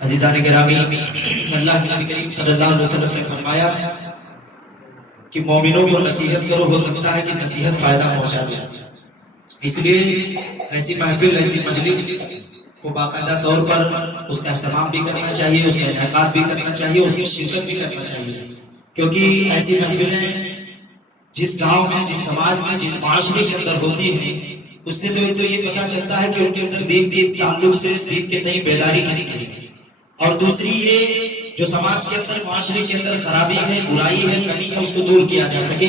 عزیزان گرامی، اللہ کے نبی کریم صلی اللہ علیہ وسلم نے فرمایا کہ مومنوں کو نصیحت کرو، ہو سکتا ہے کہ نصیحت فائدہ پہنچا دے۔ اس لیے ایسی محفل، ایسی مجلس کو باقاعدہ طور پر اس کا اہتمام بھی کرنا چاہیے، اس کا انعقاد بھی کرنا چاہیے، اس کی شرکت بھی کرنا چاہیے، کیونکہ ایسی محفلیں جس گاؤں میں، جس سماج میں، جس معاشرے کے اندر ہوتی ہیں، اس سے تو یہ پتہ چلتا ہے کہ ان کے اندر دین کے تعلق سے دین کے نئی بیداری نہیں ہے، اور دوسری یہ جو سماج کے اندر، معاشرے کے اندر خرابی ہے، برائی ہے، کمی ہے، اس کو دور کیا جا سکے۔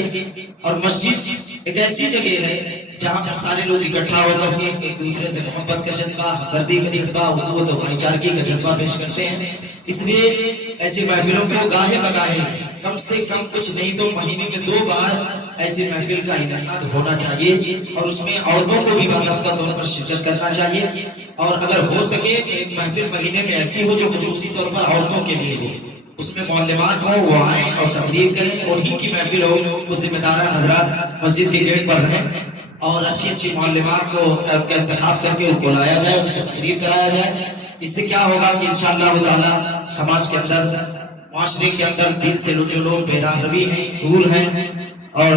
اور مسجد ایک ایسی جگہ ہے جہاں پر سارے لوگ اکٹھا ہو کر کے ایک دوسرے سے محبت کا جذبہ، ہمدردی کا جذبہ، اخوت و بھائی چارگی کا جذبہ پیش کرتے ہیں۔ اس لیے ایسی محفلوں کو گاہے بگاہے کم سے کم کچھ نہیں تو مہینے میں 2 بار ایسی محفل کا انعقاد ہونا چاہیے، اور اس میں عورتوں کو بھی باضابطہ طور پر شرکت کرنا چاہیے، اور اگر ہو سکے تو ایک محفل مہینے میں ایسی ہو جو خصوصی طور پر عورتوں کے لیے ہو، اس میں معلمات ہوں، وہ آئیں اور تقریر کریں، اور انہی کی محفل ہو، وہ ذمہ داران حضرات مسجد کے گیٹ پر رہیں اور اچھی اچھی معلمات کو کا انتخاب کر کے ان کو لایا جائے، ان سے تقریر کرایا جائے۔ اس سے کیا ہوگا کہ انشاءاللہ تعالی سماج کے اندر، معاشرے کے اندر دین سے جو لوگ بے راہ روی ہیں، دور ہیں، اور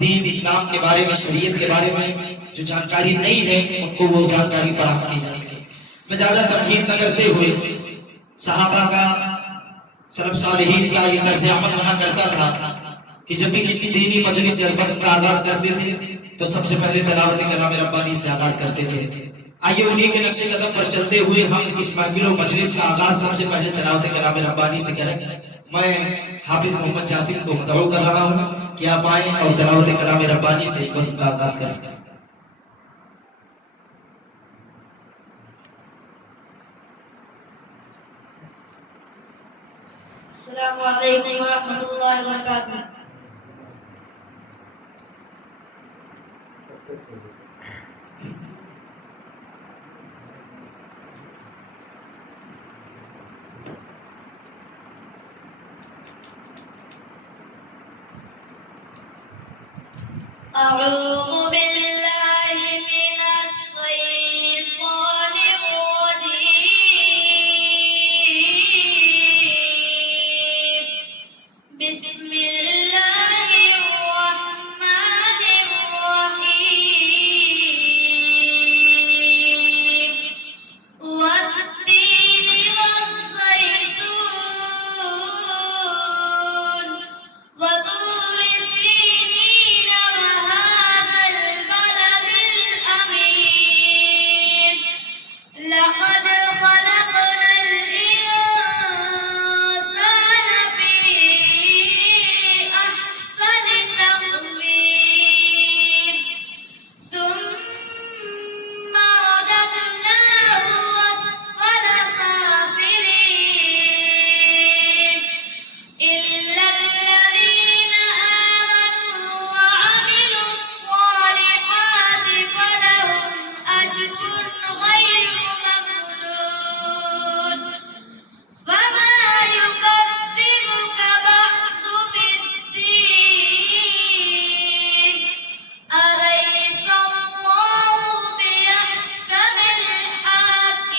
دین اسلام کے بارے میں، شریعت کے بارے میں جو جانکاری نہیں ہے، ان کو وہ جانکاری فراہم کی جا سکے۔ میں زیادہ تمہید نہ کرتے ہوئے، صحابہ کا، سلف صالحین کا یہ طرز عمل رہا کرتا تھا کہ جب بھی کسی دینی مجلس یا بحث کا آغاز کرتے تھے تو سب سے پہلے تلاوت کلام ربانی سے آغاز کرتے تھے۔ آئیے انہی کے نقش قدم پر چلتے ہوئے ہم اس محفل و مجلس کا آغاز سب سے پہلے تلاوت کلام ربانی سے کریں۔ میں حافظ محمد جاسم کو مدعو کر رہا ہوں کہ آپ آئیں اور تلاوت کلام ربانی سے اس وقت کا آغاز کریں۔ السلام علیکم ورحمۃ اللہ وبرکاتہ۔ اعوذ باللہ من الشیطان الرجیم، بسم اللہ الرحمن الرحیم، والتین والزیتون وطور سینین وهذا البلد الأمين، لقد خلقنا الإنسان في أحسن تقويم، ثم رددناه أسفل سافلين، إلا الذين آمنوا وعملوا الصالحات فلهم أجر غير ممنون، فما يكذبك بعد بالدين، أليس الله بأحكم الحاكمين۔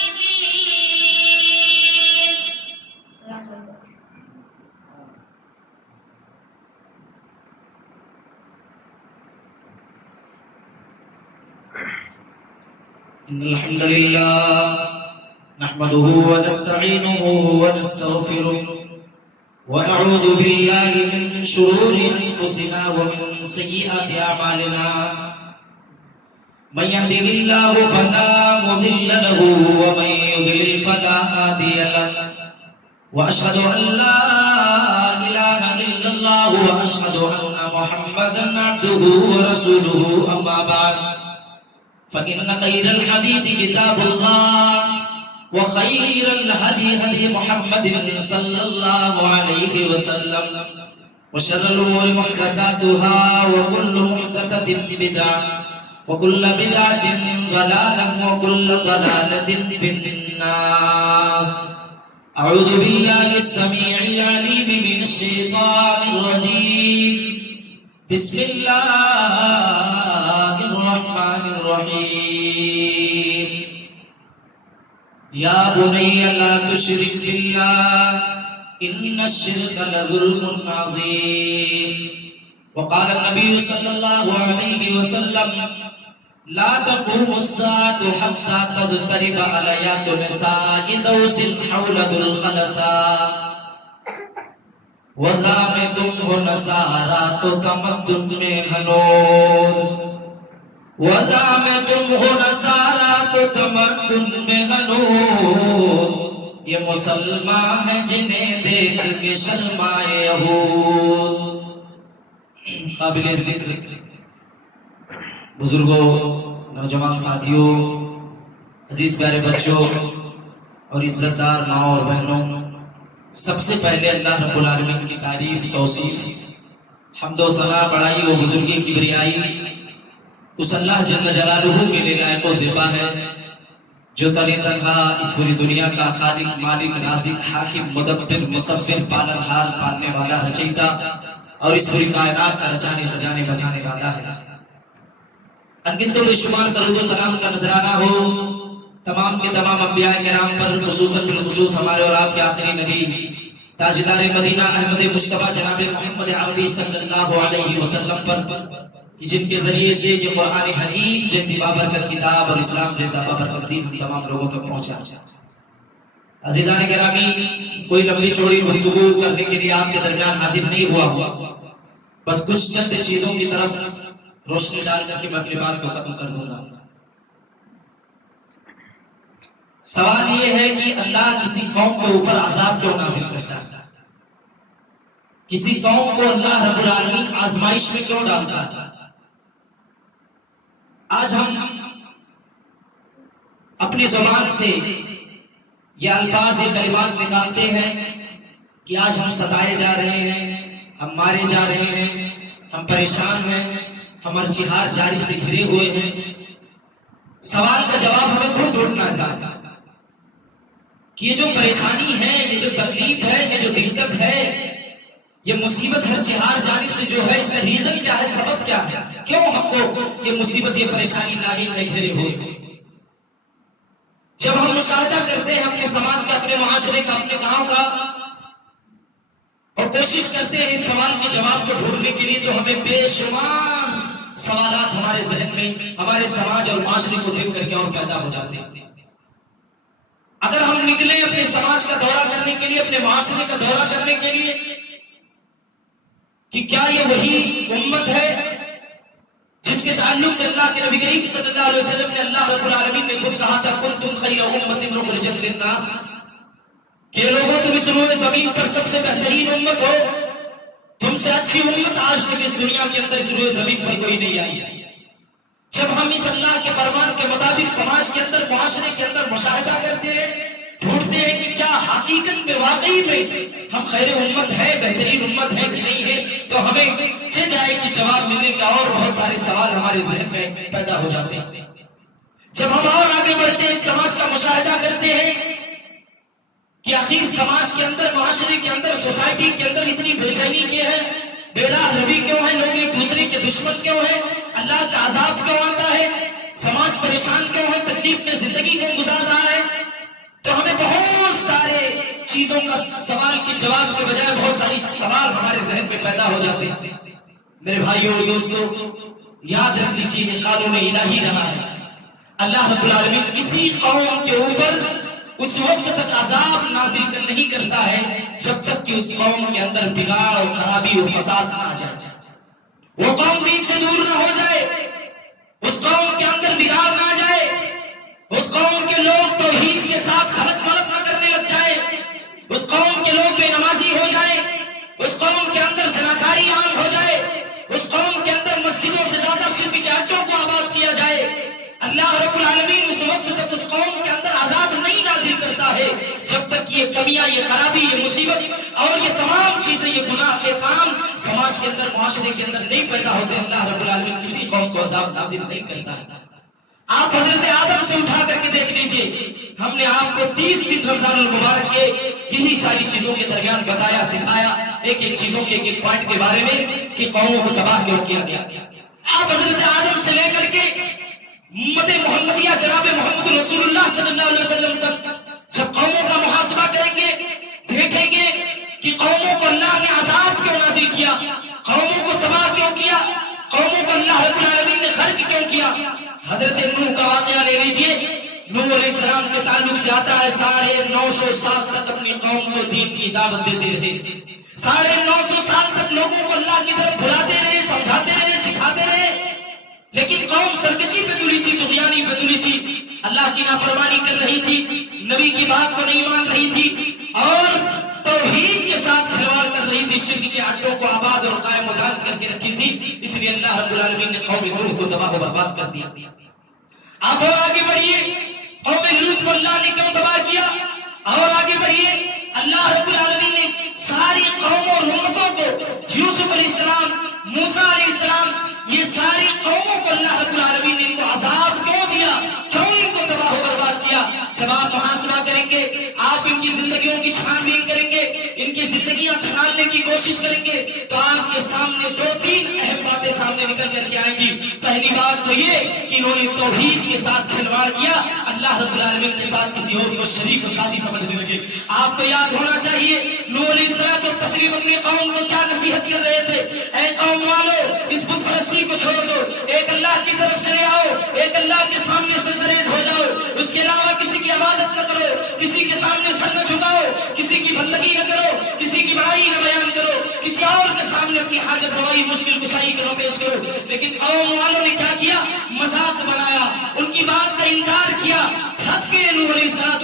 السلام علیکم۔ إن الحمد لله نحمده ونستعينه ونستغفره ونعوذ بالله من شرور أنفسنا ومن سيئات أعمالنا، من يهده الله فلا مضل له ومن يضلل فلا هادي له، وأشهد أن لا إله إلا الله وأشهد أن محمدا عبده ورسوله، أما بعد فإن خير الحديث كتاب الله، وخير الهدي هدي محمد صلى الله عليه وسلم، وشر الأمور محدثاتها، وكل محدثة بدعة، وكل بدعة ضلالة، وكل ضلالة في النار۔ أعوذ بالله السميع العليم من الشيطان الرجيم، بسم الله الرحمن الرحيم، یا بنی لا تشرک باللہ ان الشرک لظلم عظیم. وقال النبي صلى الله عليه وسلم لا تقوم الساعة حتى تضطرب عليات نساء دوس حول ذو الخلساء وزامتم نصارى تمدن میں ہنور وزامتم نصارى تمدن میں ہنور. یہ مسلمان ہیں جنہیں دیکھ کے شرمائے یہود. قابل ذکر بزرگوں، نوجوان ساتھیوں، عزیز پیارے بچوں اور عزت دار ماں اور بہنوں، سب سے پہلے اللہ رب العالمین کی تعریف، توصیف، حمد و ثنا، بڑائی و بزرگی، کبریائی اس اللہ جل جلالہ کے لیے لائق و زیبا ہے جو تنی تنہا اس پوری دنیا کا خالق، مالک، رازق، حاکم، مدبر، مصور، پالنہار، پالنے والا، رچیتا اور اس پوری کائنات کا رچانے سجانے بسانے والا ہے. انگنت و بے شمار درود و سلام کا نذرانہ ہو تمام کے تمام انبیاء کرام پر، خصوصاً بالخصوص ہمارے اور آپ کے آخری نبی تاجدار مدینہ احمد مصطفیٰ جناب محمد عربی صلی اللہ علیہ وسلم پر، کہ جن کے ذریعے سے یہ قرآن حکیم جیسی بابرکت کتاب اور اسلام جیسا بابرکت دین ہم تمام لوگوں تک پہنچا. عزیزان گرامی، کوئی لمبی چوڑی گفتگو کرنے کے لیے آپ کے درمیان حاضر نہیں ہوا، بس کچھ چند چیزوں کی طرف روشنی ڈال کر کے میں اپنی بات کو ختم کر دوں گا. سوال یہ ہے کہ اللہ کسی قوم کے اوپر عذاب کیوں نازل کرتا ہے؟ کسی قوم کو اللہ رب العالمین آزمائش میں کیوں ڈالتا ہے؟ آج ہم اپنی زبان سے یہ الفاظ، یہ کلمات نکالتے ہیں کہ آج ہم ستائے جا رہے ہیں، ہم مارے جا رہے ہیں، ہم پریشان ہیں، ہم ارجحار جاری سے گھرے ہوئے ہیں. سوال کا جواب ہمیں خود ڈھونڈنا ہے کہ یہ جو پریشانی ہے، یہ جو تکلیف ہے، یہ جو دقت ہے، یہ مصیبت ہر جہار جانب سے جو ہے، اس کا ریزن کیا ہے، سبب کیا ہے، کیوں ہم کو یہ مصیبت، یہ پریشانی لاحق ہے، گھرے ہوئے. جب ہم مشاہدہ کرتے ہیں اپنے سماج کا، اپنے معاشرے کا، اپنے گاؤں کا، اور کوشش کرتے ہیں اس سوال کے جواب کو ڈھونڈنے کے لیے، تو ہمیں بے شمار سوالات ہمارے ذہن میں ہمارے سماج اور معاشرے کو دیکھ کر کے اور پیدا ہو جاتے ہیں. اگر ہم نکلیں اپنے سماج کا دورہ کرنے کے لیے، اپنے معاشرے کا دورہ کرنے کے لیے، کہ کیا یہ وہی امت ہے جس کے تعلق سے اللہ کے نبی کریم صلی اللہ علیہ وسلم نے، اللہ رب العالمین نے خود کہا تھا کنتم خیر امت اخرجت للناس، کہ لوگوں تم اس روئے زمین پر سب سے بہترین امت ہو، تم سے اچھی امت آج تک اس دنیا کے اندر اس روئے زمین پر کوئی نہیں آئی ہے. جب ہم اس اللہ کے فرمان کے مطابق سماج کے اندر، معاشرے کے اندر مشاہدہ کرتے ہیں، ڈھونڈتے ہیں کہ کیا حقیقت میں، واقعی میں ہم خیر امت ہے، بہترین امت ہے کہ نہیں ہے، تو ہمیں چہ جائے کہ جواب ملنے کا اور بہت سارے سوال ہمارے ذہن میں پیدا ہو جاتے ہیں. جب ہم اور آگے بڑھتے ہیں، سماج کا مشاہدہ کرتے ہیں کہ آخر سماج کے اندر، معاشرے کے اندر، سوسائٹی کے اندر اتنی بے چینی کیوں ہے، بے راہ روی کیوں ہے، لوگ ایک دوسرے کے دشمن کیوں ہیں، اللہ کا عذاب کیوں آتا ہے، سماج پریشان کیوں ہے، تکلیف میں زندگی کیوں گزار رہا ہے، تو ہمیں بہت سارے چیزوں کا سوال کے جواب کے بجائے بہت ساری سوال ہمارے ذہن میں پیدا ہو جاتے ہیں. میرے بھائیوں اور دوستوں، یاد رکھ لیجیے یہ قانون الہی رہا ہے. اللہ رب العالمین کسی قوم کے اوپر اس وقت تک عذاب نازل نہیں کرتا ہے جب تک کہ اس قوم کے اندر بگاڑ اور خرابی اور فساد نہ آ جائے، وہ قوم دین سے دور نہ ہو جائے، اس قوم کے اندر بگاڑ نہ آ جائے، اس قوم کے لوگ توحید کے ساتھ خلط ملط نہ کرنے لگ جائے، اس قوم کے لوگ بے نمازی ہو جائے، اس قوم کے اندر زناکاری عام ہو جائے، اس قوم کے اندر مسجدوں سے زیادہ شرک کے اڈوں کو آباد کیا جائے. اللہ رب العالمین اس وقت تک اس قوم کے اندر عذاب نہیں نازل کرتا ہے جب تک یہ کمیاں، یہ خرابی، یہ مصیبت اور یہ تمام چیزیں، یہ گناہ، یہ کام سماج کے اندر، معاشرے کے اندر نہیں پیدا ہوتے. اللہ رب العالمین کسی قوم کو عذاب نازل نہیں کرتا ہے. آپ حضرت آدم سے اٹھا کر کے دیکھ لیجئے، ہم نے آپ کو 30 دن رمضان المبارک کے یہی ساری چیزوں کے درمیان بتایا، سکھایا، ایک ایک چیزوں کے، ایک ایک پوائنٹ کے بارے میں کہ قوموں کو تباہ کیوں کیا گیا. آپ حضرت آدم سے لے کر کے امت محمدیہ جناب محمد رسول اللہ صلی اللہ علیہ وسلم تک جب قوموں کا محاسبہ کریں گے دیکھیں گے کہ قوموں کو اللہ نے عذاب کیوں نازل کیا، قوموں کو تباہ کیوں کیا، قوموں کو اللہ رب العالمین نے غرق کیوں کیا۔ حضرت نوح کا واقعہ لے لیجئے، نوح علیہ السلام کے تعلق سے آتا ہے 950 سال تک اپنی قوم کو دین کی دعوت دیتے رہے، 950 سال تک لوگوں کو اللہ کی طرف بلاتے رہے، سمجھاتے رہے، سکھاتے رہے، لیکن قوم سرکشی پہ تلی تھی، طغیانی پہ تلی تھی، اللہ کی نافرمانی کر رہی تھی، نبی کی بات کو نہیں مان رہی تھی اور توحید کے ساتھ کھلواڑ کر رہی تھی، شرک کے اڈوں کو آباد اور قائم و دائم کر کے رکھی تھی۔ اس لیے اللہ رب العالمین نے قوم نوح کو تباہ و برباد کر دیا۔ آپ اور آگے بڑھیے، قوم لوط کو اللہ نے کیوں تباہ کیا؟ اور آگے بڑھیے، اللہ رب العالمین نے ساری قوموں اور امتوں کو، یوسف علیہ السلام، موسیٰ علیہ السلام، یہ ساری قوموں کو اللہ رب العالمین نے ان کو عذاب کیوں دیا، کیوں ان کو تباہ و برباد کیا؟ جب آپ محاسبہ کریں گے، آپ ان کی زندگیوں کی چھان بین کریں گے، ان کی زندگیاں کھنالنے کی کوشش کریں گے، تو آپ کے سامنے 2-3 اہم باتیں سامنے نکل کر کے آئیں گی۔ پہلی بات تو یہ کہ انہوں نے توحید کے ساتھ کھلواڑ کیا، اللہ رب العالمین کے ساتھ کسی اور کو شریک و ساجی سمجھنے لگے۔ آپ کو یاد ہونا چاہیے نوح علیہ السلام اپنی قوم کو کیا نصیحت کر رہے تھے، اے قوم والو، اس بت پرستی کو چھوڑ دو، ایک اللہ کی طرف چلے آؤ، ایک اللہ کے سامنے سے زریز ہو جاؤ، اس کے علاوہ کسی کی عبادت نہ کرو، کسی کے سامنے سر نہ جھکاؤ، کسی کی بندگی نہ کرو، کسی کی برائی نہ بیان کرو، کسی اور کے سامنے اپنی حاجت روائی مشکل کشائی کرو پیش کرو۔ لیکن قوم والوں نے کیا کیا؟ مذاق بنایا، ان کی بات کا انکار کیا، تھک گئے نوح علیہ السلام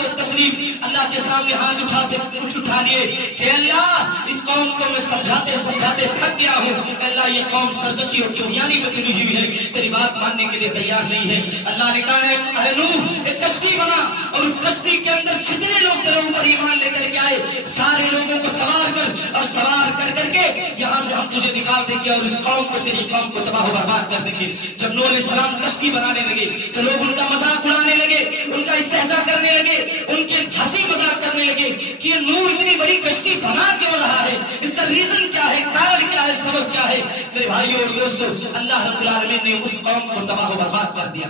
اللہ کے سامنے ہاتھ اٹھا لیے کہ اللہ اس قوم کو میں سمجھاتے سمجھاتے تھک گیا ہوں، اللہ یہ قوم سرکشی اور طغیانی میں تلی ہوئی ہے، تیری بات ماننے کے لیے تیار نہیں ہے۔ اللہ نے کہا ہے اے نوح ایک کشتی بنا اور اس کشتی کے اندر جتنے لوگ تیرے اوپر ایمان لے کر کے آئے سارے لوگوں کو سوار کر اور سوار کر کر کے یہاں سے ہم تجھے نکال دیں گے اور اس قوم کو تیری قوم کو تباہ و برباد کر دیں گے۔ جب نوح علیہ السلام کشتی بنانے لگے تو لوگ ان کا مذاق اڑانے لگے، ان کا استہزاء کرنے لگے، ان کے ہنسی مذاق کرنے لگے کہ یہ نوح اتنی بڑی کشتی بنا کیوں رہا ہے، اس کا ریزن کیا ہے، کارن کیا ہے، سبب کیا ہے۔ میرے بھائیوں اور دوستوں، اللہ رب العالمین نے اس قوم کو تباہ و برباد کر دیا۔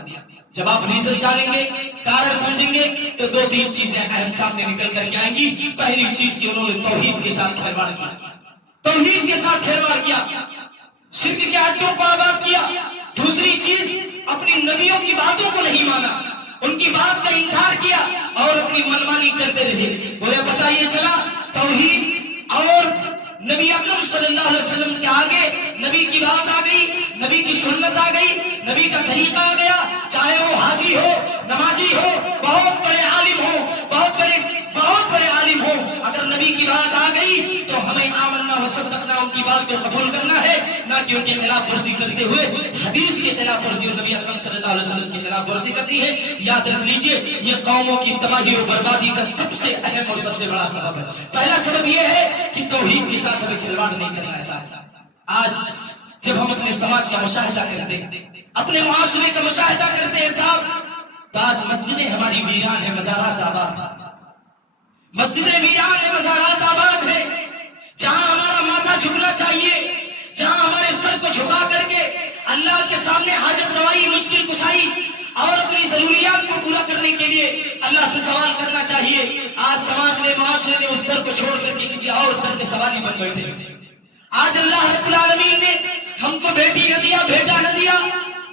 جب آپ ریزن جانیں گے، کارن سمجھیں گے تو 2-3 چیزیں اہم سامنے نکل کر کے آئیں گی۔ پہلی چیز کہ انہوں نے توحید کے ساتھ کھلواڑ کیا، توحید کے ساتھ کھلواڑ کیا، شرک کے اڈوں کو آباد کیا۔ دوسری چیز اپنی نبیوں کی باتوں کو نہیں مانا، ان کی بات کا انکار کیا اور اپنی منمانی کرتے رہے۔ گویا پتہ یہ چلا توحید اور نبی اکرم صلی اللہ علیہ وسلم کے آگے نبی کی بات آ گئی، نبی کی سنت آ گئی، نبی کا طریقہ آ گیا، چاہے وہ حاجی ہو، نمازی ہو، بہت بڑے عالم ہو، بہت بڑے عالم ہو، اگر نبی کی بات آ گئی تو ہمیں آمنا وصدقنا ان کی بات کو قبول کرنا ہے، نہ کہ ان کے خلاف ورزی کرتے ہوئے حدیث کے خلاف ورزی اور نبی اکرم صلی اللہ علیہ وسلم کی خلاف ورزی کرنی ہے۔ یاد رکھ لیجئے یہ قوموں کی تباہی اور بربادی کا سب سے اہم اور سب سے بڑا سبب ہے۔ پہلا سبب یہ ہے کہ توحید کے ساتھ ہمیں کھلواڑ نہیں کرنا ہے۔ آج جب ہم اپنے سماج کا مشاہدہ کرتے ہیں، اپنے معاشرے کا مشاہدہ کرتے ہیں صاحب، بعض مسجدیں ہماری ویران ہیں، مزارات آباد ہیں، مسجدیں ویران ہیں، مزارات آباد ہیں، جہاں ہمارا ماتھا جھکنا چاہیے، جہاں ہمارے سر کو جھکا کر کے اللہ کے سامنے حاجت روائی، مشکل کشائی اور اپنی ضروریات کو پورا کرنے کے لیے اللہ سے سوال کرنا چاہیے۔ آج سماج نے، معاشرے نے اس در کو چھوڑ کر کے کسی اور در کے سوالی بن بیٹھے۔ آج اللہ رب العالمین نے ہم کو بیٹی نہ دیا، بیٹا نہ دیا،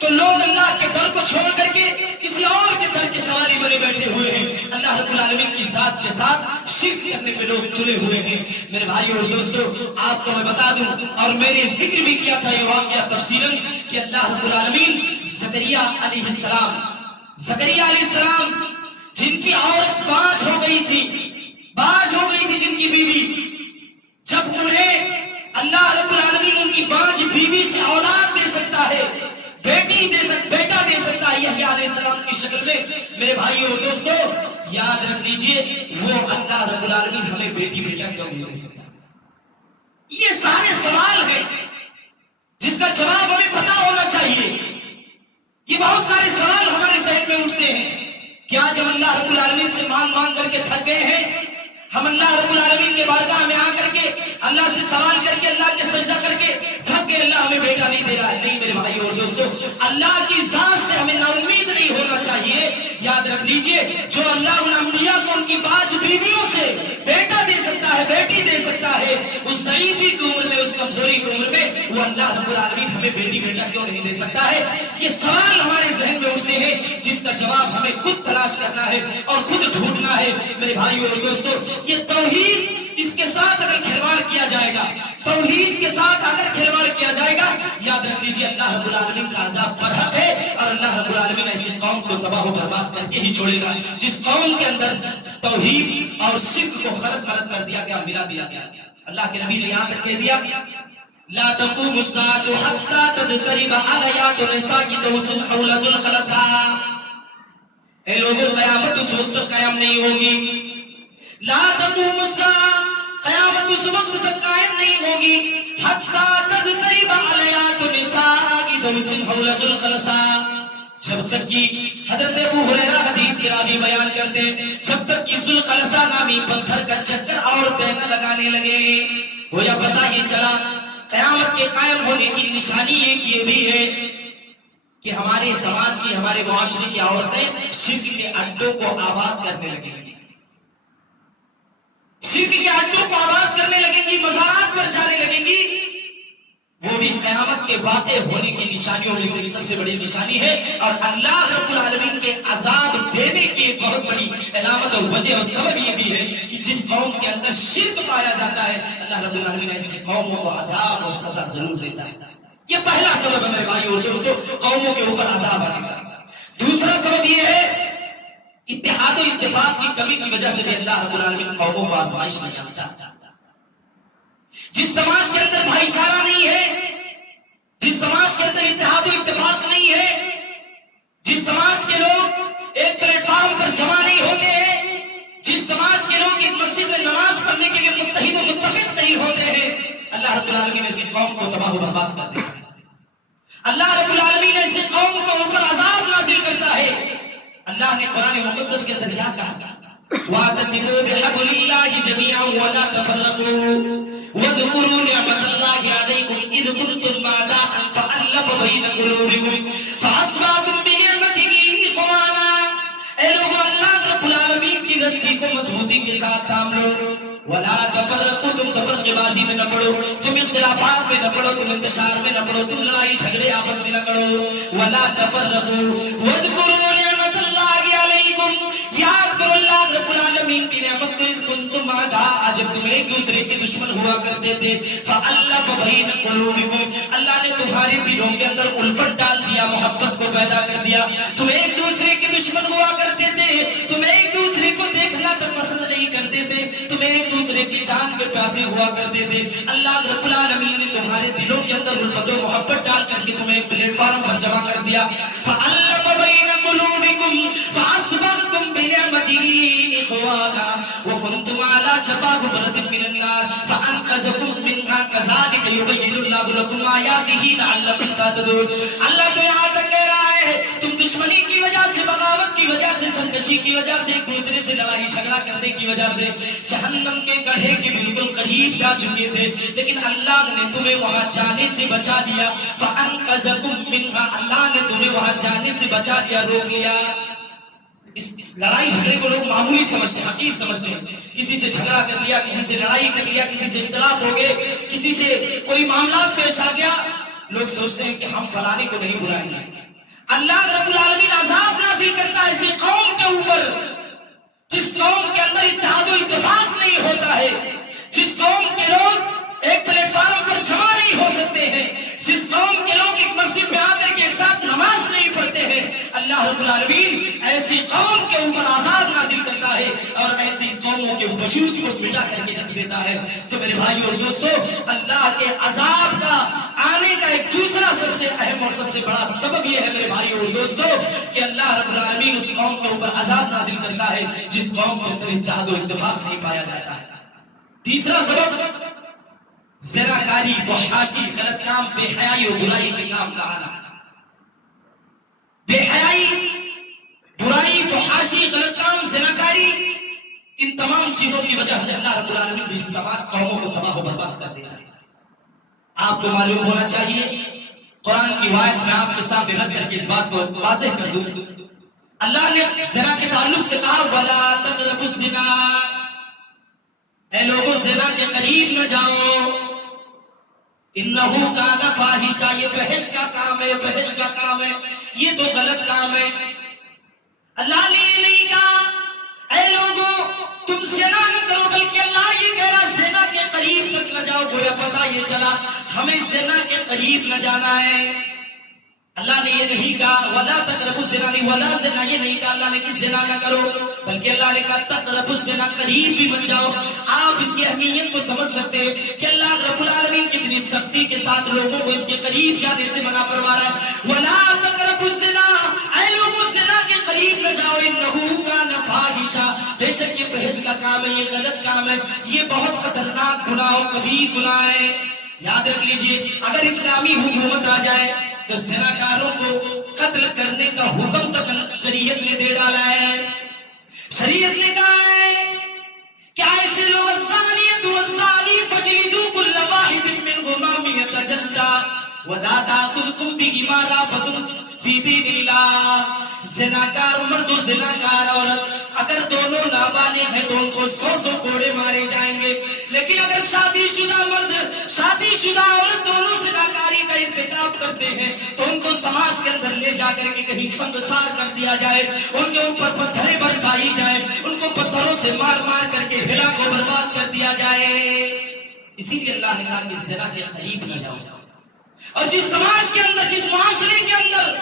تو لوگ اللہ کے در کو چھوڑ کر کے کسی اور کے در کے سوالی بنے بیٹھے ہوئے ہیں۔ اللہ رب العالمین کی ذات کے ساتھ شرک کرنے پہ لوگ تلے ہوئے ہیں۔ میرے بھائیو اور دوستو، آپ کو میں بتا دوں اور میں نے ذکر بھی کیا تھا یہ واقعہ تفصیلاً کہ اللہ رب العالمین زکریا علیہ السلام جن کی عورت باج ہو گئی تھی جن کی بیوی، جب انہیں اللہ رب العالمین ان کی باج بیوی سے اولاد دے سکتا ہے، بیٹا دے سکتا ہے یحییٰ علیہ السلام کی شکل میں، میرے بھائیو اور دوستو یاد رکھ لیجئے وہ اللہ رب العالمین ہمیں بیٹی بیٹا کیوں نہیں دے سکتا؟ یہ سارے سوال ہیں جس کا جواب ہمیں پتا ہونا چاہیے۔ یہ بہت سارے سوال ہمارے ذہن میں اٹھتے ہیں کہ آج ہم اللہ رب العالمین سے مانگ کر کے تھک گئے ہیں، ہم اللہ رب العالمین کے بارگاہ میں آ کر کے اللہ سے سوال کر کے اللہ کے سجدہ کر کے تھک کے اللہ ہمیں بیٹا نہیں دے رہا ہے. نہیں میرے بھائی اور دوستو, اللہ کی ذات سے ہمیں نا امید نہیں ہونا چاہیے. یاد رکھ لیجئے, جو اللہ ان انبیاء کو ان کی باج بیویوں سے بیٹا دے سکتا ہے, بیٹی دے سکتا ہے, اس ضعیفی کی عمر میں, اس کمزوری کی عمر میں, وہ اللہ رب العالمین ہمیں بیٹی بیٹا کیوں نہیں دے سکتا ہے؟ یہ سوال ہمارے ذہن میں اٹھتے ہیں جس کا جواب ہمیں خود تلاش کرنا ہے اور خود ڈھونڈنا ہے. میرے بھائیوں اور دوستو, یہ توحید, اس کے ساتھ اگر کھلواڑ کیا جائے گا, توحید کے ساتھ اگر کھلواڑ کیا جائے گا, یاد رکھ لیجیے اللہ رب العالمین کا عذاب برحق ہے. اور اللہ رب العالمین ایسی قوم کو تباہ و برباد کر کے ہی چھوڑے گا جس قوم کے اندر توحید اور شرک کو خلط ملط کر دیا گیا, ملا دیا گیا. اللہ کے نبی نے یہاں تک کہہ دیا, لا تقوم الساعة حتى تضطرب عليات النساء دوس حولة الخلصاء. اے لوگوں, قیامت اس وقت تک قائم نہیں ہوگی. لا تقوم الساعة, قیامت اس وقت تک قائم نہیں ہوگی. حتى تضطرب عليات النساء دوس حولة الخلصاء, جب تک کہ حضرت ابو ہریرہ حدیث کے راوی بیان کرتے ہیں, جب تک کہ ذوالخلصہ نامی پتھر کا چکر عورتیں نہ لگانے لگے. گویا پتہ یہ چلا قیامت کے قائم ہونے کی نشانی ایک یہ بھی ہے کہ ہمارے سماج کی, ہمارے معاشرے کی عورتیں شرک کے اڈوں کو آباد کرنے لگیں گی, شرک کے اڈوں کو آباد کرنے لگیں گی, مزارات پر جانے لگیں گی. وہ بھی قیامت کے واقع ہونے کی نشانیوں میں سے سب سے بڑی نشانی ہے. اور اللہ رب العالمین کے عذاب دینے کی ایک بہت بڑی علامت اور وجہ اور سبب یہ بھی ہے کہ جس قوم کے اندر شرک پایا جاتا ہے, اللہ رب العالمین ایسے قوموں کو عذاب اور سزا ضرور دیتا ہے. یہ پہلا سبب ہے میرے بھائیو اور دوستو, قوموں کے اوپر عذاب آنے کا. دوسرا سبب یہ ہے اتحاد و اتفاق کی کمی کی وجہ سے بھی اللہ رب العالمین قوموں کو آزمائش میں ڈالتا ہے. جس سماج کے اندر بھائی چارہ نہیں ہے, جس سماج کے اندر اتحاد و اتفاق نہیں ہے, جس سماج کے لوگ ایک پلیٹ فارم پر جمع نہیں ہوتے ہیں, جس سماج کے لوگ ایک مسجد میں نماز پڑھنے کے لیے متحد و متفق نہیں ہوتے ہیں, اللہ رب العالمین ایسی قوم کو تباہ و برباد کر دیتا ہے. اللہ رب العالمین ایسی قوم کو اوپر عذاب نازل کرتا ہے. اللہ نے قرآن مقدس کے اندر کیا کہا, وَاعْتَصِمُوا بِحَبْلِ اللَّهِ جَمِيعًا وَلَا تَفَرَّقُوا وَاذْكُرُوا نِعْمَةَ اللَّهِ عَلَيْكُمْ إِذْ كُنْتُمْ أَعْدَاءً فَأَلَّفَ بَيْنَ قُلُوبِكُمْ فَأَصْبَحْتُمْ بِنِعْمَتِهِ إِخْوَانًا. اے لوگوں, اللہ رب العالمین کی رسی کو مضبوطی کے ساتھ تھام لو. وَلَا تَفَرَّقُوا, تم تفرقے بازی میں نہ پڑو, تم اختلافات میں نہ پڑو, تم انتشار میں نہ پڑو, تم لڑائی جھگڑے آپس میں نہ کرو. وَلَا تَفَرَّقُوا وَاذْكُرُوا نِعْمَةَ اللَّهِ عَلَيْكُمْ, یاد کرو اللہ رب العالمین کی نعمت کو. اِذْ كُنْتُمْ أَعْدَاءً, جب تم ایک دوسرے کے دشمن ہوا کرتے تھے. فَأَلَّفَ بَيْنَ قُلُوبِكُمْ, اللہ نے تمہارے دلوں کے اندر الفت ڈال دیا, محبت کو پیدا کر دیا. تم ایک دوسرے کے دشمن ہوا کرتے تھے, تم ایک دوسرے کو دیکھنا تک پسند نہیں کرتے تھے, تم ایک دوسرے کی جان پہ پیاسے ہوا کرتے تھے. اللہ رب العالمین نے تمہارے دلوں کے اندر الفت و محبت ڈال کر کے تمہیں ایک پلیٹ فارم پر جمع کر دیا. فَأَلَّفَ بَيْنَ قُلُوبِكُمْ فَأَصْبَحْتُمْ بِنِعْمَتِهِ إِخْوَانًا وَكُنْتُمْ عَلَى شَفَا حُفْرَةٍ مِّنَ النَّارِ فَأَنقَذَكُم مِّنْهَا كَذَلِكَ يُبَيِّنُ اللَّهُ لَكُمْ آيَاتِهِ لَعَلَّكُمْ تَهْتَدُونَ. اللہ تو یہاں تک کہہ رہا ہے تم دشمنی کی وجہ سے, بغاوت کی وجہ سے, سرکشی کی وجہ سے, ایک دوسرے سے لڑائی جھگڑا کرنے کی وجہ سے جہنم کے گڑھے کے بالکل قریب جا چکے تھے, لیکن اللہ نے تمہیں وہاں جانے سے بچا دیا. فَأَنقَذَكُم مِّنْهَا, اللہ نے تمہیں وہاں جانے سے بچا دیا, روک لیا. اس لڑائی جھگڑے کو لوگ معمولی سمجھتے ہیں, حقیر سمجھتے ہیں. کسی سے جھگڑا کر لیا, کسی سے لڑائی کر لیا, کسی سے اختلاف ہو گئے, کسی سے کوئی معاملات پیش آ گیا, لوگ سوچتے ہیں کہ ہم فلانے کو نہیں بلائیں گے. اللہ رب العالمین عذاب نازل کرتا ہے ایسی قوم کے اوپر جس قوم کے اندر اتحاد و اتفاق نہیں ہوتا ہے, جس قوم کے لوگ ایک پلیٹ فارم پر جمع نہیں ہو سکتے ہیں, جس قوم کے لوگ ایک مسجد میں آ کر کے ایک ساتھ نماز نہیں پڑھتے ہیں. اللہ رب العالمین ایسی قوم کے اوپر عذاب نازل کرتا ہے اور ایسی قوموں کے وجود کو مٹا کر کے رکھ دیتا ہے. تو میرے بھائیو اور دوستو, اللہ کے عذاب کا آنے کا ایک دوسرا سب سے اہم اور سب سے بڑا سبب یہ ہے میرے بھائیو اور دوستو کہ اللہ رب العالمین اس قوم کے اوپر عذاب نازل کرتا ہے جس قوم کے اندر اتحاد و اتفاق نہیں پایا جاتا ہے. تیسرا سبب زناکاری, فحاشی, غلط کام, بے حیائی و برائی کے کام کا آنا. بے حیائی, برائی, فحاشی, غلط کام, زناکاری, ان تمام چیزوں کی وجہ سے اللہ رب العالمین نے اس سماج قوموں کو تباہ و برباد کر دیا ہے۔ آپ کو معلوم ہونا چاہیے، قرآن کی آیت میں آپ کے سامنے رکھ کر کے اس بات کو واضح کر دوں، اللہ نے زنا کے تعلق سے کہا وَلَا تَقْرَبُوا الزِّنَا، اے لوگوں زنا کے قریب نہ جاؤ، انہو کان فاحشہ، یہ فحش کا کام ہے، فحش کا کام ہے، یہ تو غلط کام ہے۔ اللہ نے یہ نہیں کہا اے لوگوں تم زنا نہ کرو، بلکہ اللہ یہ کہہ رہا زنا کے قریب تک نہ جاؤ۔ گویا پتہ یہ چلا ہمیں زنا کے قریب نہ جانا ہے۔ اللہ نے یہ نہیں کہا وَلَا تَقْرَبُوا الزِّنَا، نہیں وَلَا زِنَا، یہ نہیں کہا اللہ نے کہ زنا نہ کرو، بلکہ اللہ نے کہا تقربوا الزِّنَا، قریب بھی مت جاؤ۔ آپ اس کی اہمیت کو سمجھ سکتے ہیں کہ اللہ رب العالمین کتنی سختی کے ساتھ لوگوں کو اس کے قریب جانے سے منع فرما رہا ہے۔ وَلَا تَقْرَبُوا الزِّنَا، اے لوگوں زنا کے قریب نہ جاؤ، انہو کان فاحشہ، بے شک یہ فحش کا کام ہے، یہ غلط کام ہے، یہ بہت خطرناک گناہ و کبیر گناہ ہے۔ یاد رکھ لیجئے اگر اسلامی حکومت آ جائے تو زناکاروں کو قتل کرنے کا حکم تک شریعت نے دے ڈالا ہے۔ شریعت نے کہا ہے کہ ایسے لوگ الزانیۃ والزانی فجلدوا کل واحد منہما مئۃ جلدہ ولا تأخذکم بہما رأفۃ فی دین اللہ، زناکار مرد و زناکار عورت اگر دونوں نابالغ ہیں تو ان کو 100 کوڑے مارے جائیں گے، لیکن اگر شادی شدہ مرد شادی شدہ عورت دونوں زناکاری کا ارتکاب کرتے ہیں تو ان کو سماج کے اندر لے جا کر کے کہیں سنگسار کر دیا جائے، ان کے اوپر پتھریں برسائی جائے، ان کو پتھروں سے مار مار کر کے ہلا کو برباد کر دیا جائے۔ اسی لیے اللہ نے کہا کہ زنا کے قریب نہ جاؤ۔ اور جس سماج کے اندر، جس معاشرے کے اندر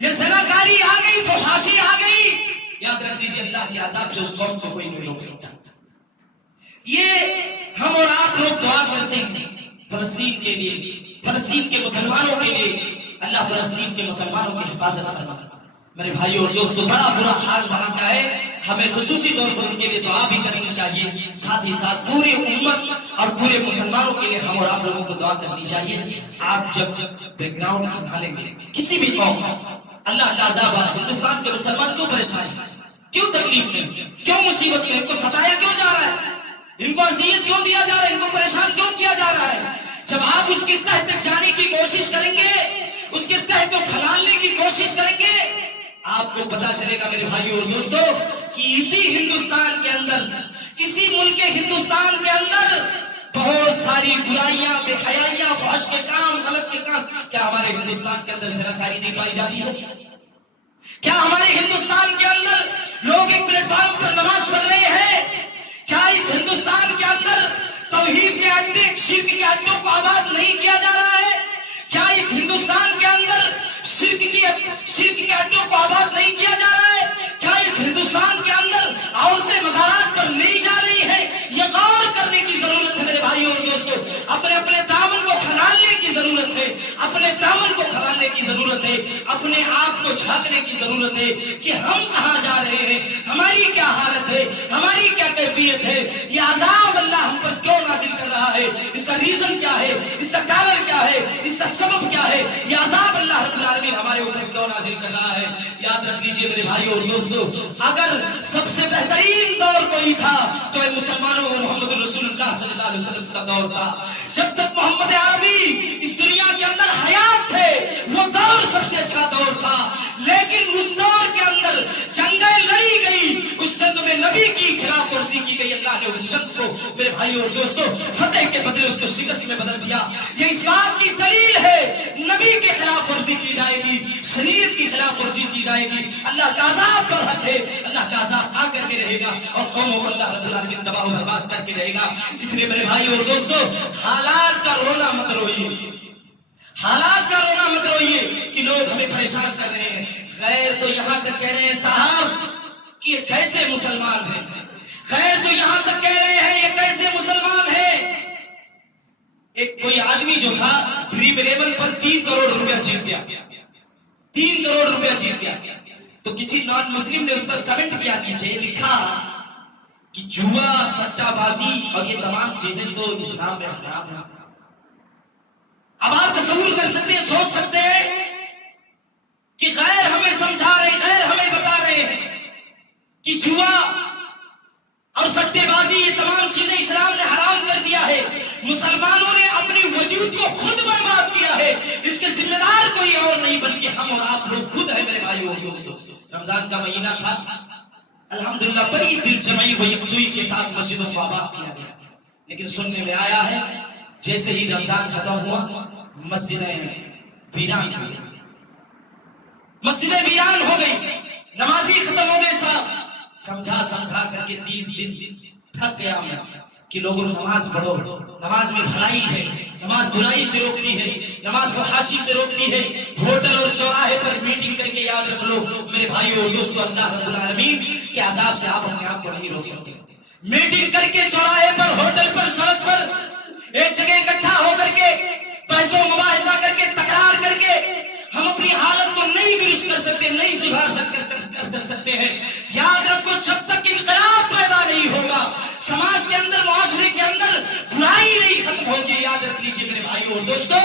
یہ زناکاری آ گئی، فحاشی آ گئی، یاد رکھ لیجیے اللہ کے عذاب سے اس قوم کو کوئی نہیں روک سکتا۔ یہ ہم اور آپ لوگ دعا کرتے ہیں فلسطین کے لیے، فلسطین کے مسلمانوں کے لیے، اللہ فلسطین کے مسلمانوں کی حفاظت فرما۔ میرے بھائیوں اور دوستوں بڑا برا حال وہاں کا ہے، ہمیں خصوصی طور پر ان کے لیے دعا بھی کرنی چاہیے، ساتھ ہی ساتھ پورے امت اور پورے مسلمانوں کے لیے ہم اور آپ لوگوں کو دعا کرنی چاہیے۔ آپ جب بیک گراؤنڈ کی نالے میں کسی بھی قوم اللہ کا عذاب آ، ہندوستان کے مسلمان کیوں پریشان ہیں، کیوں تکلیف میں، کیوں مصیبت میں، ان کو ستایا کیوں جا رہا ہے، ان کو اذیت کیوں دیا جا رہا ہے، ان کو پریشان کیوں کیا جا رہا ہے؟ جب آپ اس کی تہ تک جانے کی کوشش کریں گے، اس کے تہ کو کھنالنے کی کوشش کریں گے، آپ کو پتا چلے گا میرے بھائیوں اور دوستوں کہ اسی ہندوستان کے اندر، اسی ملک ہندوستان کے اندر بہت ساری برائیاں، بے حیائیاں، فحش کے کام، غلط کے کام، کیا ہمارے ہندوستان کے اندر زناکاری نہیں پائی جاتی ہے؟ کیا ہمارے ہندوستان کے اندر لوگ ایک پلیٹ فارم پر نماز پڑھ رہے ہیں؟ کیا اس ہندوستان کے اندر توحید کے اڈے، شرک کے اڈوں کو آباد نہیں کیا جا رہا ہے؟ کیا اس ہندوستان کے اندر شرک کے اڈوں کو آباد نہیں کیا جا رہا ہے؟ کیا اس ہندوستان کے اندر عورتیں مزارات پر نہیں جا رہی ہیں؟ یہ غور کرنے کی ضرورت ہے میرے بھائیوں اور دوستوں، اپنے اپنے دامن کو کھنالنے کی ضرورت ہے، اپنے دامن کو کھنالنے کی ضرورت ہے، اپنے آپ کو جھانکنے کی ضرورت ہے کہ ہم کہاں جا رہے ہیں، ہماری کیا حالت ہے، ہماری کیا کیفیت ہے، یہ عذاب اللہ ہم پر کیوں نازل کر رہا ہے، اس کا ریزن کیا ہے، اس کا کارن کیا ہے، اس کا سبب کیا ہے، یہ عذاب اللہ رب العالمین ہمارے اوپر کیوں نازل کر رہا ہے؟ یاد رکھ لیجئے میرے بھائیوں اور دوستوں، اگر سب سے بہترین دور کوئی تھا تو یہ مسلمانوں محمد رسول اللہ صلی اللہ علیہ وسلم کا دور تھا۔ جب تک محمد عربی اس دنیا کے اندر حیات تھے وہ دور سب سے اچھا دور تھا، لیکن اس دور کے اندر جنگیں لڑی گئی، اس جنگ میں نبی کی خلاف ورزی کی گئی، اللہ نے اس جنگ کو میرے بھائیوں اور دوستوں فتح کے بدلے اس کو شکست میں بدل دیا۔ یہ اس بات کی دلیل ہے نبی کی خلاف ورزی کی جائے گی، شریعت کی خلاف ورزی کی جائے گی، اللہ کا عذاب پر حق ہے، اللہ کا عذاب آ کر کے رہے گا اور قوموں کو اللہ رب العالمین تباہ و برباد کر کے رہے گا۔ اس لیے میرے بھائیوں اور دوستوں حالات کا رونا مت روئیے، حالات کا رونا مت روئیے کہ لوگ ہمیں پریشان کر رہے ہیں۔ غیر تو یہاں تک کہہ رہے ہیں صاحب کہ یہ کیسے مسلمان ہیں، غیر تو یہاں تک کہہ رہے ہیں یہ کیسے مسلمان ہیں۔ ایک کوئی آدمی جو تھا ڈریم 11 پر 3 کروڑ روپیہ جیت گیا، 3 کروڑ روپیہ جیت گیا، تو کسی نان مسلم نے اس پر کمنٹ کیا، نیچے لکھا کہ جوا، سٹہ بازی اور یہ تمام چیزیں تو اسلام میں حرام ہے۔ اب آپ تصور کر سکتے ہیں، سوچ سکتے ہیں کہ غیر ہمیں سمجھا رہے، غیر ہمیں بتا رہے ہیں کہ جوا اور سٹے بازی، یہ تمام چیزیں اسلام نے حرام کر دیا ہے. مسلمانوں نے اپنے وجود کو خود برباد کیا ہے. اس کے ذمہ دار کوئی اور نہیں بلکہ ہم اور آپ لوگ خود ہیں میرے بھائیو اور دوستو. رمضان کا مہینہ تھا، الحمدللہ بڑی دل جمعی و یکسوئی کے ساتھ مسجدوں کو آباد کیا گیا. لیکن سننے میں آیا ہے جیسے ہی رمضان ختم ہوا مسجدیں ویران ہو گئی، مسجدیں ویران ہو گئی، نمازی ختم ہو گئے. صاحب سمجھا کر کے 30 دن تھک گیا میں کہ لوگوں نماز پڑھو، نماز میں بھلائی ہے، نماز برائی سے روکتی ہے، نماز فحاشی سے روکتی ہے. ہوٹل اور چوراہے پر میٹنگ کر کے یاد رکھ لو میرے بھائیو اور دوستو، اللہ رب العالمین کے عذاب سے آپ اپنے آپ کو نہیں روک سکتے. میٹنگ کر کے چوراہے پر، ہوٹل پر، سڑک پر ایک جگہ اکٹھا ہو کر کے پیسوں مباحثہ کر کے تکرار کر کے ہم اپنی حالت کو نہیں درست کر سکتے، نہیں سدھار سکتے ہیں. یاد رکھو جب تک انقلاب پیدا نہیں ہوگا، سماج کے اندر، معاشرے کے اندر برائی نہیں ختم ہوگی. یاد رکھ لیجیے میرے بھائیو اور دوستو،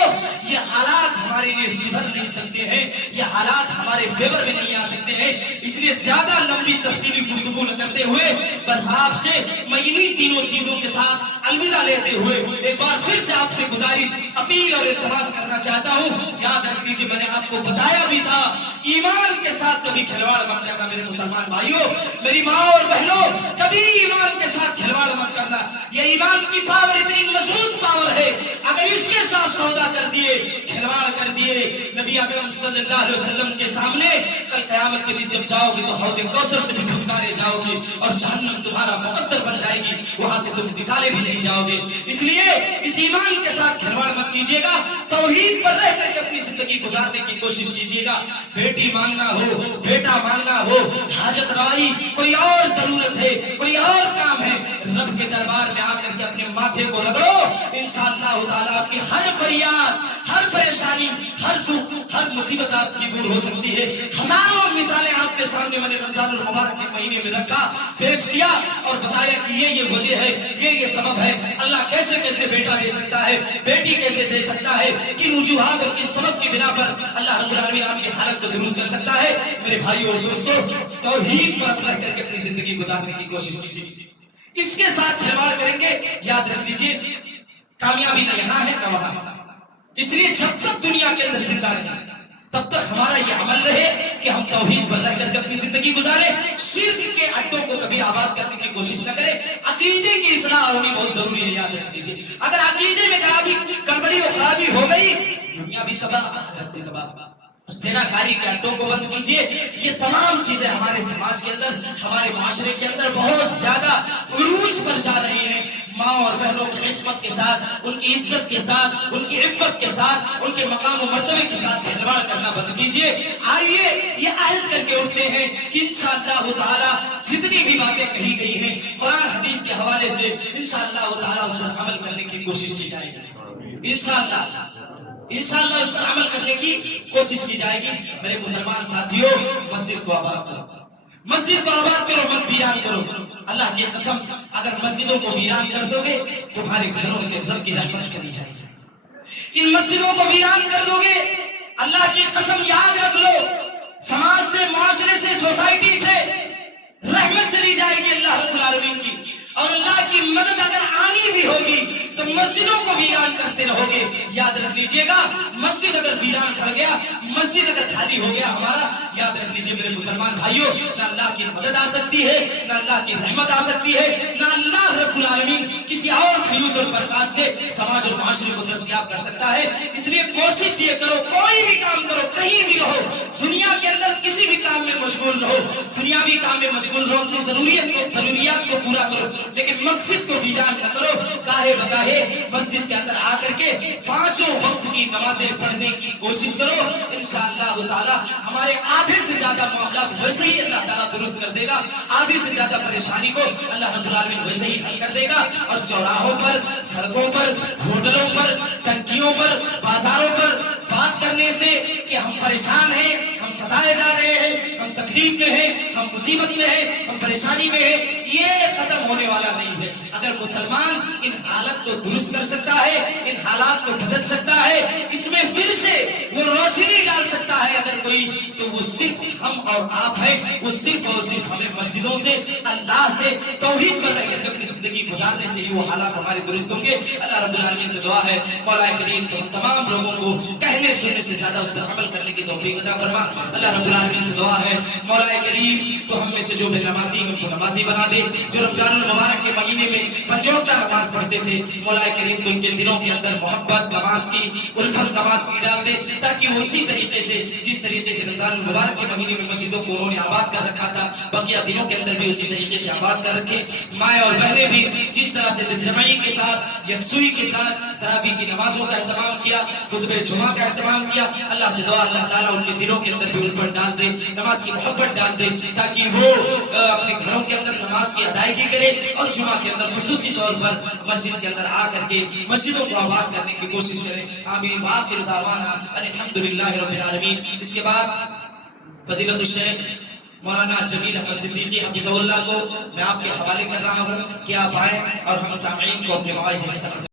یہ حالات ہمارے لیے سدھر نہیں سکتے ہیں، یہ حالات ہمارے فیور میں نہیں آ سکتے ہیں. اس لیے زیادہ لمبی تفصیلی گفتگو نہ کرتے ہوئے بس آپ سے میں انہی تینوں چیزوں کے ساتھ الوداع لیتے ہوئے ایک بار پھر سے آپ سے گزارش، اپیل اور التماس کرنا چاہتا ہوں. یاد رکھ لیجیے میں نے آپ کو بتایا بھی تھا، ایمان کے ساتھ کبھی کھلواڑ مت کرنا میرے مسلمان بھائیوں، میری ماں اور بہنوں، کبھی ایمان کے ساتھ کھلواڑ مت کرنا. یہ ایمان کی پاور اتنی مضبوط پاور ہے، اگر اس کے ساتھ سودا کر دیے، کھلواڑ کر دیے، نبی اکرم صلی اللہ علیہ وسلم کے سامنے کل قیامت کے دن جب جاؤ گے تو حوض کوثر سے بھی پھٹکارے جاؤ گے اور جہنم تمہارا مقدر بن جائے گی، وہاں سے تم نکالے بھی نہیں جاؤ گے. اس لیے اس ایمان کے ساتھ کھلواڑ مت کیجیے گا، توحید پر رہ کر کے اپنی زندگی گزارنے کی کوشش کیجیے گا. بیٹی مانگنا ہو، بیٹا مانگنا ہو، حاجت روائی، کوئی اور ضرورت ہے، کوئی اور کام ہے، رب کے دربار میں آ کر کے اپنے ماتھے کو رگڑو. انشاءاللہ تعالیٰ آپ کی ہر فریاد، ہر پریشانی، ہر دکھ، ہر مصیبت آپ کی دور ہو سکتی ہے. ہزاروں مثالیں آپ کے سامنے میں نے رمضان المبارک کے مہینے میں رکھا، پیش کیا اور بتایا کہ یہ وجہ ہے، یہ سبب ہے. اللہ کیسے کیسے بیٹا دے سکتا ہے، بیٹی کیسے دے سکتا ہے، کن وجوہات اور کن سبب کی بنا پر اللہ رب العالمین آپ کی حالت کو درست کر سکتا ہے. میرے بھائیو اور دوستو، توحید پر رہ کر کے اپنی زندگی گزارنے کی کوشش کیجیے. اس کے ساتھ کھلواڑ کریں گے، یاد رکھ لیجیے کامیابی نہ یہاں ہے نہ وہاں. اس لیے جب تک دنیا کے اندر زندہ رہیں تب تک ہمارا یہ عمل رہے کہ ہم توحید پر رہ کر کے اپنی زندگی گزاریں. شرک کے اڈوں کو کبھی آباد کرنے کی کوشش نہ کریں. عقیدے کی اصلاح ہونی بہت ضروری ہے، یاد رکھ لیجیے. اگر عقیدے میں گڑبڑی اور خرابی ہو گئی، دنیا بھی تباہ، آخرت بھی تباہ. زنا کاری کے اڈوں کو بند کیجیے. یہ تمام چیزیں ہمارے سماج کے اندر، ہمارے معاشرے کے اندر بہت زیادہ عروج پر جا رہی ہیں. ماں اور بہنوں کی عصمت کے ساتھ، ان کی عزت کے ساتھ، ان کی عفت کے ساتھ، ان کے مقام و مرتبے کے ساتھ کھلواڑ کرنا بند کیجیے. آئیے یہ عہد کر کے اٹھتے ہیں کہ انشاءاللہ تعالیٰ جتنی بھی باتیں کہی گئی ہیں قرآن حدیث کے حوالے سے انشاءاللہ تعالیٰ اس پر عمل کرنے کی کوشش کی جائے گی. انشاءاللہ اس پر عمل کرنے کی کوشش کی جائے گی. میرے مسلمان ساتھیوں، مسجد کو آباد کرو، مسجد کو آباد کرو، مت ویران کرو. اللہ کی قسم اگر مسجدوں کو ویران کر دو گے تمہارے گھروں سے رب کی رحمت چلی جائے گی. ان مسجدوں کو ویران کر دو گے، اللہ کی قسم یاد رکھ لو، سماج سے، معاشرے سے، سوسائٹی سے رحمت چلی جائے گی اللہ رب العالمین کی. اور اللہ کی مدد اگر آنی بھی ہوگی تو مسجدوں کو ویران کرتے رہو گے. یاد رکھ لیجئے گا، مسجد اگر ویران پڑ گیا، مسجد اگر خالی ہو گیا ہمارا، یاد رکھ لیجئے میرے مسلمان بھائیوں، نہ اللہ کی مدد آ سکتی ہے، نہ اللہ کی رحمت آ سکتی ہے، نہ اللہ رب العالمین کسی اور فیوز اور برکات سے سماج اور معاشرے کو دستیاب کر سکتا ہے. اس لیے کوشش یہ کرو، کوئی بھی کام کرو، کہیں بھی رہو، دنیا کے اندر کسی بھی کام میں مشغول رہو، دنیاوی کام میں مشغول رہو، اپنی ضروریات کو پورا کرو، لیکن مسجد کو ویران نہ کرو. گاہے بگاہے مسجد کے اندر آ کر کے 5 وقت کی نمازیں پڑھنے کی کوشش کرو. انشاءاللہ تعالی ہمارے آدھے سے زیادہ معاملات ویسے ہی اللہ تعالیٰ درست کر دے گا، آدھے سے زیادہ پریشانی کو اللہ رب العالمین ویسے ہی حل کر دے گا. اور چوراہوں پر، سڑکوں پر، ہوٹلوں پر، ٹنکیوں پر، بازاروں پر بات کرنے سے کہ ہم پریشان ہیں، ہم ستائے جا رہے ہیں، ہم تکلیف میں ہیں، ہم مصیبت میں ہیں، ہم پریشانی میں ہیں، یہ ختم ہونے والا نہیں ہے۔ اگر مسلمان ان حالت کو درست کر سکتا ہے، ان حالات کو بدل سکتا ہے، اس میں پھر سے وہ روشنی ڈال سکتا ہے اگر کوئی، تو وہ صرف ہم اور آپ ہیں۔ وہ صرف اور صرف ہمیں مسجدوں سے، اللہ سے، توحید پر رہ کر اپنی زندگی گزارنے سے ہی وہ حالات ہمارے درست ہوں گے۔ اللہ رب العالمین سے دعا ہے مولا کریم کہ ہم تمام لوگوں کو کہنے سننے سے زیادہ اس پر عمل کرنے کی توفیق عطا فرما۔ اللہ رب العالمین سے دعا ہے مولا کریم تو ہم میں سے جو بے نمازی ہیں ان کو نمازی بنا دے، جو رمضان المبارک کے مہینے میں پنجوٹا نماز پڑھتے تھے مولا کریم تو ان کے دلوں کے اندر محبت نماز کی، الفت نماز کی ڈال دے، تاکہ وہ اسی طریقے سے جس طریقے سے رمضان المبارک کے مہینے میں مسجدوں کو انہوں نے آباد کر رکھا تھا، بقیہ دنوں کے اندر بھی اسی طریقے سے آباد کر رکھے۔ مائیں اور بہنیں بھی جس طرح سے دلجمعی کے ساتھ، یکسوئی کے ساتھ تراویح کی نمازوں کا اہتمام کیا، خطبہ جمعہ کا اہتمام کیا، اللہ سے دعا اللہ تعالیٰ ان کے دلوں کے اندر بھی الفت ڈال دے، نماز کی محبت ڈال دے، تاکہ وہ اپنے گھروں کے اندر نماز کی ادائیگی کرے اور جمعہ کے اندر خصوصی طور پر مسجد کے اندر آ کر کے مسجدوں کو آباد کرنے کی کوشش کرے۔ آمین وآخر دعوانا الحمدللہ رب العالمین۔ اس کے بعد فضیلت الشیخ مولانا جمیل احمد صدیقی حفظہ اللہ کو میں آپ کے حوالے کر رہا ہوں کہ آپ آئیں اور ہم سامعین کو اپنے مواعظ میں